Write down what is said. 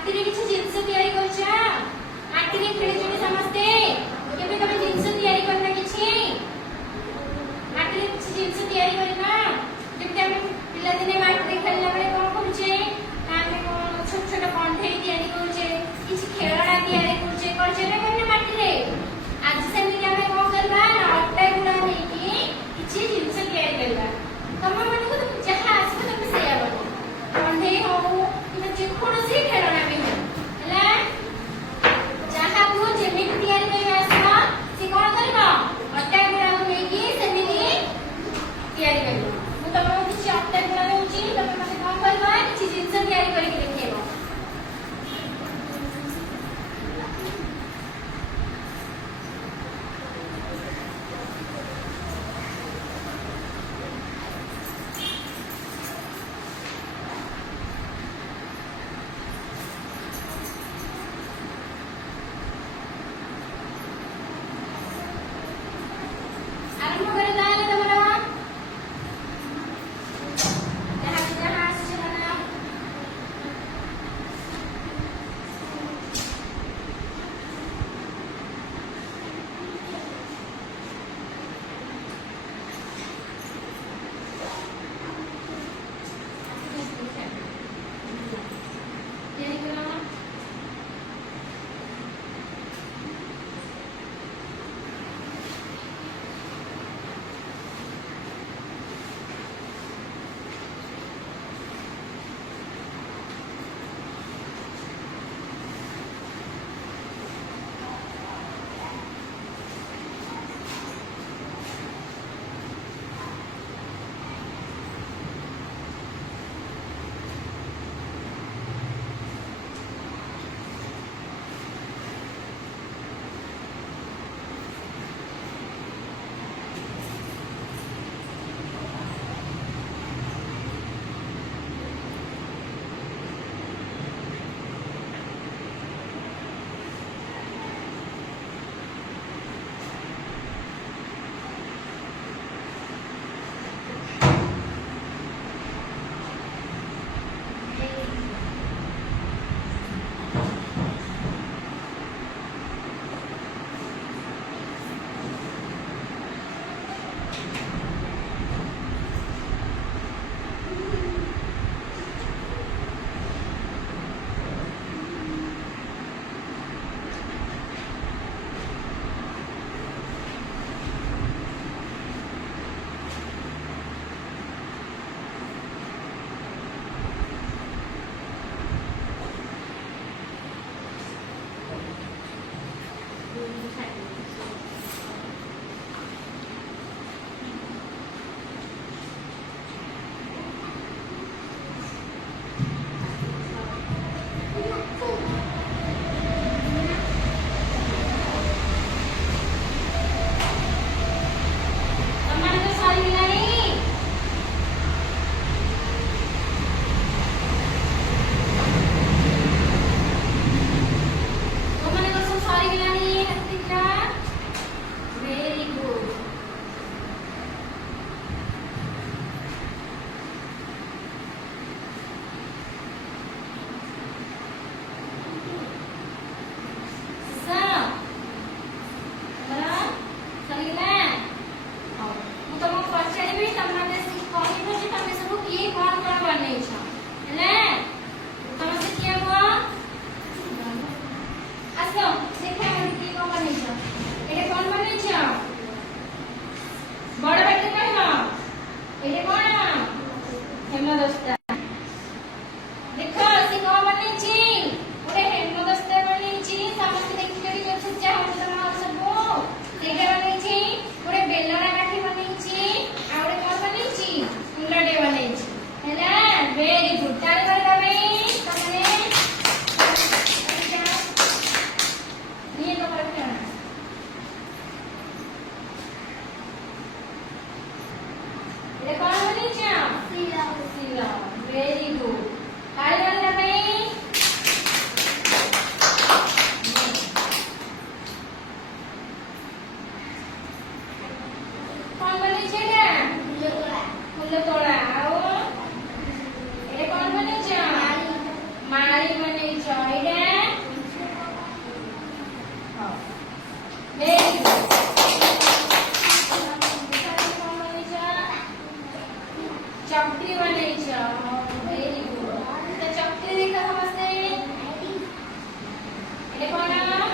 ମାଟିରେ କିଛି ଜିନିଷ ତିଆରି କରୁଛ? ମାଟିରେ ଖେଳିଛନ୍ତି ସମସ୍ତେ? କେବେ ତମେ ଜିନିଷ ତିଆରି କରିନା କିଛି? ମାଟିରେ କିଛି ଜିନିଷ ତିଆରି କରିନା? ଯେମିତି ଆମେ ପିଲାଦିନେ ମାଟିରେ ଖେଳିଲା ବେଳେ କଣ କରୁଛେ? ଆମେ କଣ ଛୋଟ ଛୋଟ କଣ୍ଢେଇ ତିଆରି କରୁଛେ, କିଛି ଖେଳଣା ତିଆରି କରୁଛେ, କରୁଛେ ନା କରିନା ମାଟିରେ? ଆଜି ସେମିତି ଆମେ କଣ କରିବା ନା ଅଟା ଗୁଡା ନେଇକି କିଛି ଜିନିଷ ତିଆରି କରିବା। ତମ ମାନଙ୍କୁ ଯାହା ଆସିବ ତମେ ସେଇଆ କରିବ। କଣ୍ଢେଇ ହଉ କିମ୍ବା ଯେକୌଣସି ଖେଳଣା ବି ହଉ ହେଲା, ଯାହାକୁ ଯେମିତି ତିଆରି କରିବା ଆସିବ ସେ କଣ କରିବ? ଅଟା ଗୁଡାକୁ ନେଇକି ସେମିତି ତିଆରି କରିବ। ମୁଁ ତମକୁ କିଛି ଅଟା ଗୁଡା ଦଉଛି, ତମେ ମାନେ କଣ କରିବ? କିଛି ଜିନିଷ ତିଆରି କରିକି ଦେଖେଇବ। ଆରମ୍ଭ କରି ତାହେଲେ ତମର ଯାହା ଆସିଛି ବନାଅ। ତିଆରି କର। Very good. चक्री बनाइछा वेरी गुड तो चक्री देखा समझते ये कौन